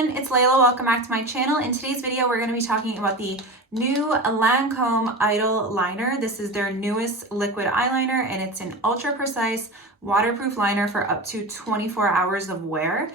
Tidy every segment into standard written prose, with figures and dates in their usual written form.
everyone, it's Laila. Welcome back to my channel. In today's video, we're going to be talking about the new Lancome Idol liner. This is their newest liquid eyeliner, and it's an ultra precise waterproof liner for up to 24 hours of wear.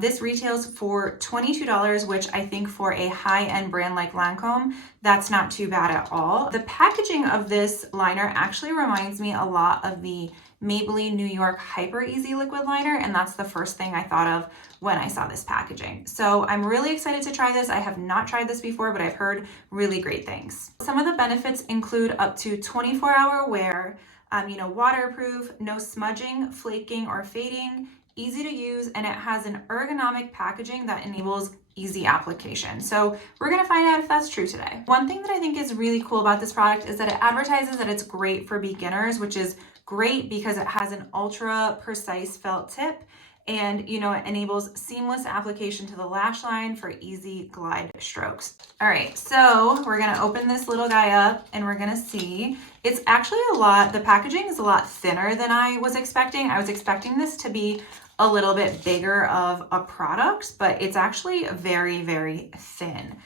This retails for $22, which I think for a high-end brand like Lancome, that's not too bad at all. The packaging of this liner actually reminds me a lot of the Maybelline New York Hyper Easy liquid liner, and that's the first thing I thought of when I saw this packaging. So I'm really excited to try this. I have not tried this before, but I've heard really great things. Some of the benefits include up to 24-hour wear, waterproof, no smudging, flaking, or fading, easy to use, and it has an ergonomic packaging that enables easy application. So we're gonna find out if that's true today. One thing that I think is really cool about this product is that it advertises that it's great for beginners, which is great because it has an ultra precise felt tip and it enables seamless application to the lash line for easy glide strokes. All right, so we're gonna open this little guy up and we're gonna see. It's actually the packaging is a lot thinner than I was expecting. I was expecting this to be a little bit bigger of a product, but it's actually very, very thin.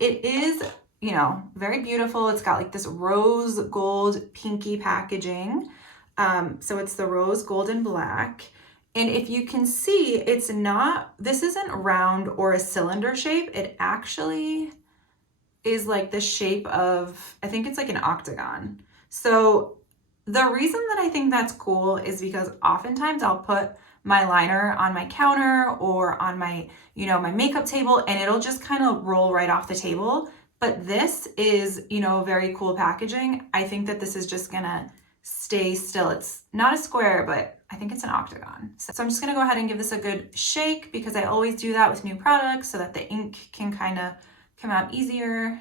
It is, very beautiful. It's got like this rose gold pinky packaging. So it's the rose gold and black. And if you can see, this isn't round or a cylinder shape. It actually is like the shape of, I think it's like an octagon. So the reason that I think that's cool is because oftentimes I'll put my liner on my counter or on my, my makeup table, and it'll just kind of roll right off the table. But this is, very cool packaging. I think that this is just gonna stay still. It's not a square, but I think it's an octagon. So I'm just gonna go ahead and give this a good shake because I always do that with new products so that the ink can kind of come out easier.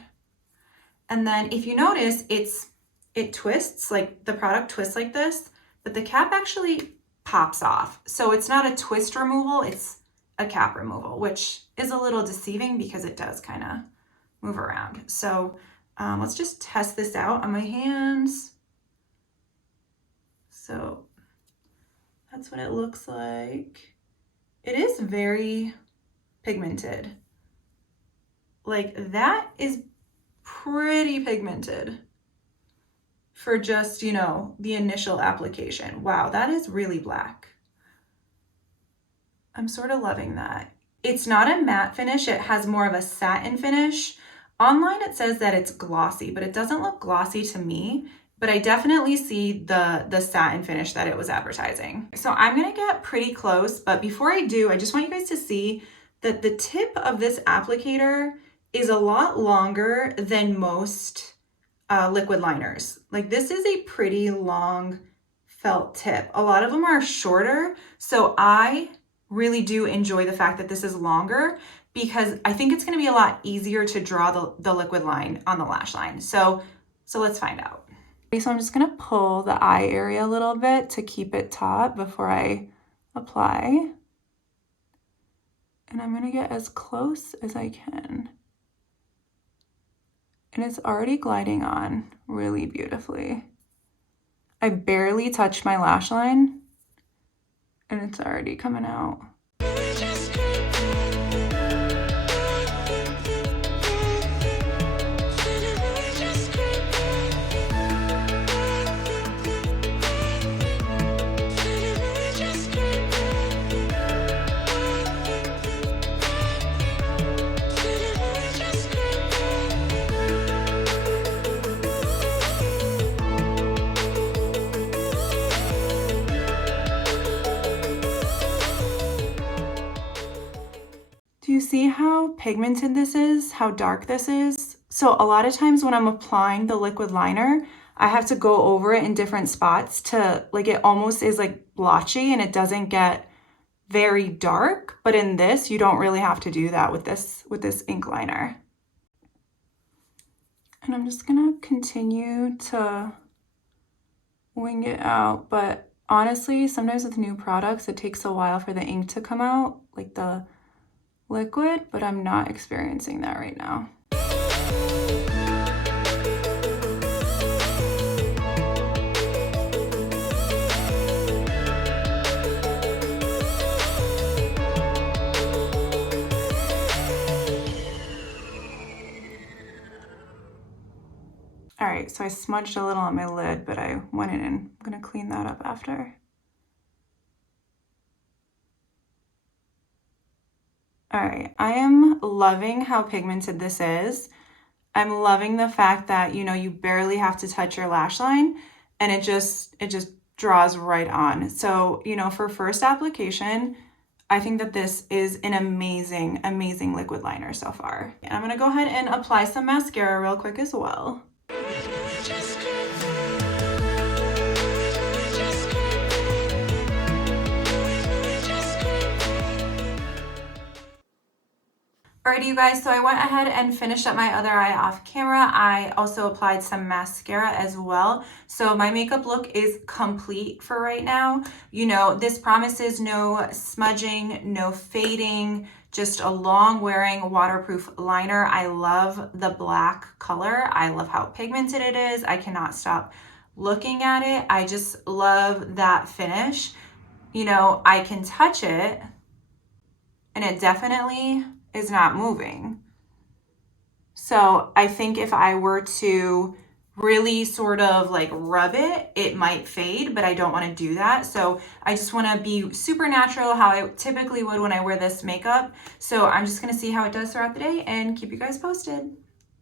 And then if you notice, it twists, like the product twists like this, but the cap actually pops off. So it's not a twist removal, it's a cap removal, which is a little deceiving because it does kind of move around. So let's just test this out on my hands. So that's what it looks like. It is very pigmented. Like that is pretty pigmented for just, the initial application. Wow, that is really black. I'm sort of loving that. It's not a matte finish, it has more of a satin finish. Online it says that it's glossy, but it doesn't look glossy to me, but I definitely see the satin finish that it was advertising. So I'm gonna get pretty close, but before I do, I just want you guys to see that the tip of this applicator is a lot longer than most liquid liners. Like this is a pretty long felt tip. A lot of them are shorter. So I really do enjoy the fact that this is longer because I think it's gonna be a lot easier to draw the liquid line on the lash line. So let's find out. Okay, so I'm just gonna pull the eye area a little bit to keep it taut before I apply. And I'm gonna get as close as I can. And it's already gliding on really beautifully. I barely touched my lash line and it's already coming out. Do you see how pigmented this is? How dark this is? So a lot of times when I'm applying the liquid liner, I have to go over it in different spots to, like, it almost is like blotchy and it doesn't get very dark. But in this, you don't really have to do that with this ink liner. And I'm just gonna continue to wing it out. But honestly, sometimes with new products, it takes a while for the ink to come out, like the liquid, but I'm not experiencing that right now. right, so I smudged a little on my lid, but I went in and I'm gonna clean that up after. All right, I am loving how pigmented this is. I'm loving the fact that, you know, you barely have to touch your lash line and it just draws right on. So, you know, for first application, I think that this is an amazing, amazing liquid liner so far. And I'm gonna go ahead and apply some mascara real quick as well. Alrighty, you guys, so I went ahead and finished up my other eye off camera. I also applied some mascara as well. So my makeup look is complete for right now. You know, this promises no smudging, no fading, just a long wearing waterproof liner. I love the black color. I love how pigmented it is. I cannot stop looking at it. I just love that finish. You know, I can touch it and it definitely is not moving. So I think if I were to really sort of like rub it, it might fade, but I don't want to do that. So I just want to be super natural how I typically would when I wear this makeup. So I'm just going to see how it does throughout the day and keep you guys posted.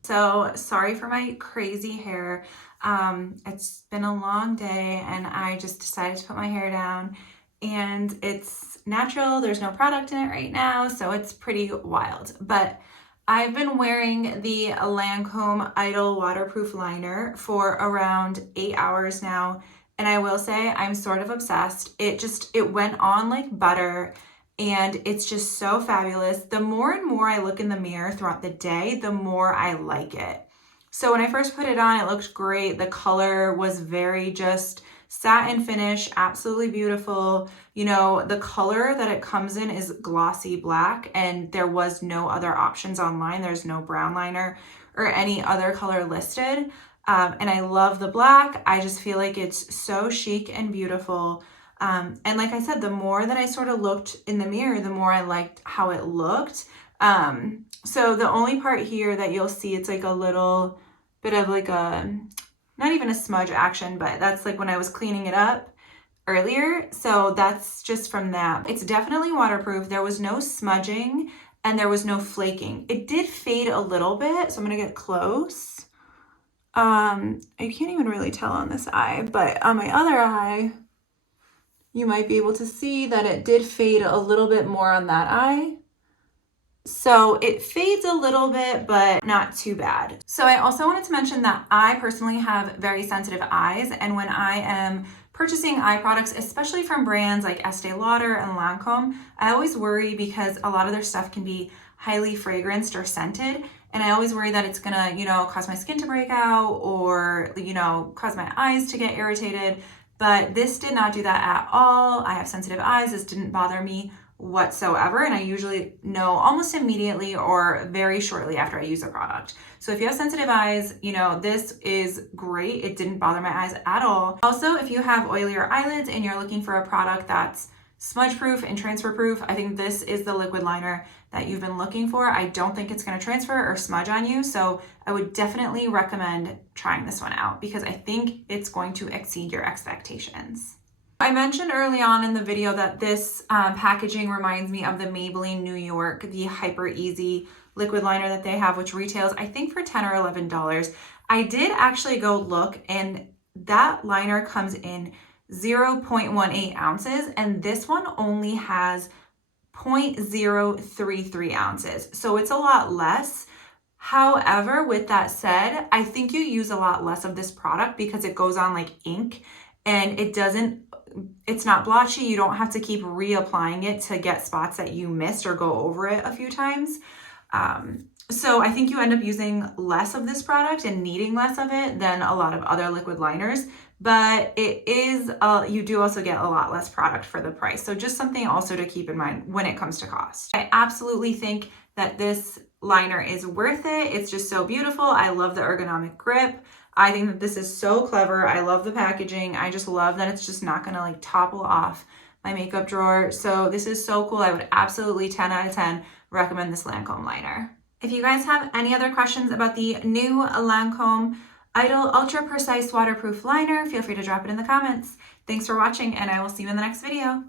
So sorry for my crazy hair. It's been a long day and I just decided to put my hair down, and it's natural. There's no product in it right now, so it's pretty wild. But I've been wearing the Lancome Idôle waterproof liner for around 8 hours now, and I will say I'm sort of obsessed. It went on like butter, and it's just so fabulous. The more and more I look in the mirror throughout the day, the more I like it. So when I first put it on, it looked great. The color was very just satin finish, absolutely beautiful. You know, the color that it comes in is glossy black, and there was no other options online. There's no brown liner or any other color listed. And I love the black. I just feel like it's so chic and beautiful. And like I said, the more that I sort of looked in the mirror, the more I liked how it looked. So the only part here that you'll see, it's like a little bit of like a, not even a smudge action, but that's like when I was cleaning it up earlier. So that's just from that. It's definitely waterproof. There was no smudging and there was no flaking. It did fade a little bit, so I'm gonna get close. I can't even really tell on this eye, but on my other eye, you might be able to see that it did fade a little bit more on that eye. So it fades a little bit, but not too bad. So I also wanted to mention that I personally have very sensitive eyes, and when I am purchasing eye products, especially from brands like Estee Lauder and Lancome, I always worry because a lot of their stuff can be highly fragranced or scented, and I always worry that it's gonna, you know, cause my skin to break out or, you know, cause my eyes to get irritated. But this did not do that at all. I have sensitive eyes. This didn't bother me whatsoever, and I usually know almost immediately or very shortly after I use a product. So if you have sensitive eyes, you know, this is great. It didn't bother my eyes at all. Also, if you have oilier eyelids and you're looking for a product that's smudge proof and transfer proof, I think this is the liquid liner that you've been looking for. I don't think it's going to transfer or smudge on you, so I would definitely recommend trying this one out because I think it's going to exceed your expectations. I mentioned early on in the video that this packaging reminds me of the Maybelline New York, the Hyper Easy liquid liner that they have, which retails I think for $10 or $11. I did actually go look, and that liner comes in 0.18 ounces, and this one only has 0.033 ounces. So it's a lot less. However, with that said, I think you use a lot less of this product because it goes on like ink, and it's not blotchy. You don't have to keep reapplying it to get spots that you missed or go over it a few times. So I think you end up using less of this product and needing less of it than a lot of other liquid liners, but it is, you do also get a lot less product for the price. So just something also to keep in mind when it comes to cost. I absolutely think that this liner is worth it. It's just so beautiful. I love the ergonomic grip. I think that this is so clever. I love the packaging. I just love that it's just not gonna like topple off my makeup drawer. So this is so cool. I would absolutely 10 out of 10 recommend this Lancome liner. If you guys have any other questions about the new Lancome Idol Ultra Precise Waterproof Liner. Feel free to drop it in the comments. Thanks for watching, and I will see you in the next video.